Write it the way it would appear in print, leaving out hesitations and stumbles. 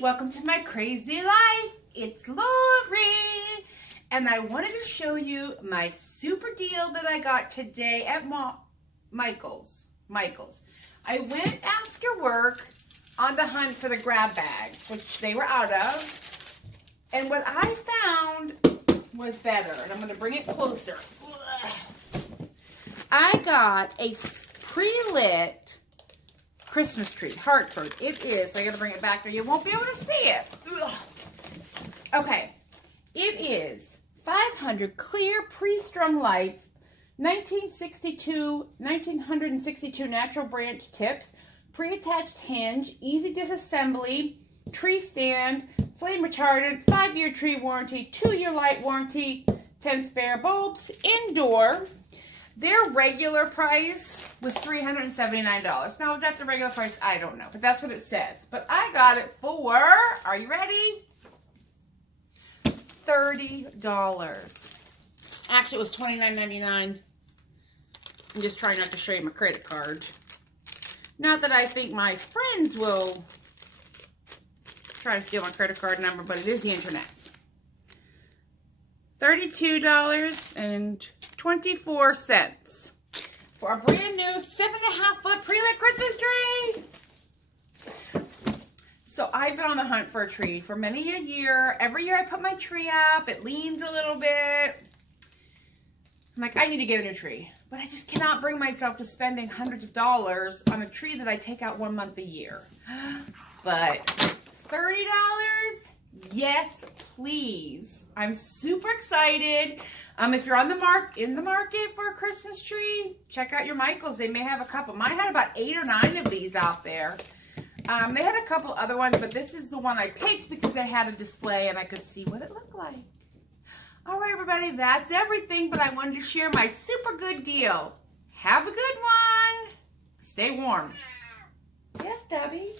welcome to my crazy life. It's Lori, and I wanted to show you my super deal that I got today at Michael's. I went after work on the hunt for the grab bags, which they were out of, and what I found was better, and I'm going to bring it closer. I got a pre-lit Christmas tree, Hartford. It is. I got to bring it back there. You won't be able to see it. Ugh. Okay. It is 500 clear pre-strung lights, 1962 natural branch tips, pre-attached hinge, easy disassembly, tree stand, flame retardant, 5-year tree warranty, 2-year light warranty, 10 spare bulbs, indoor. Their regular price was $379. Now, is that the regular price? I don't know, but that's what it says. But I got it for, are you ready? $30. Actually, it was $29.99. I'm just trying not to show you my credit card. Not that I think my friends will try to steal my credit card number, but it is the internet's. $32.24 for a brand new 7.5-foot pre-lit Christmas tree. So I've been on the hunt for a tree for many a year. Every year I put my tree up, it leans a little bit. I'm like, I need to get a new tree. But I just cannot bring myself to spending hundreds of dollars on a tree that I take out 1 month a year. But $30? Yes, please. I'm super excited. If you're in the market for a Christmas tree, check out your Michael's. They may have a couple. Mine had about 8 or 9 of these out there. They had a couple other ones, but this is the one I picked because they had a display and I could see what it looked like. All right, everybody, that's everything, but I wanted to share my super good deal. Have a good one. Stay warm. Yes, Debbie.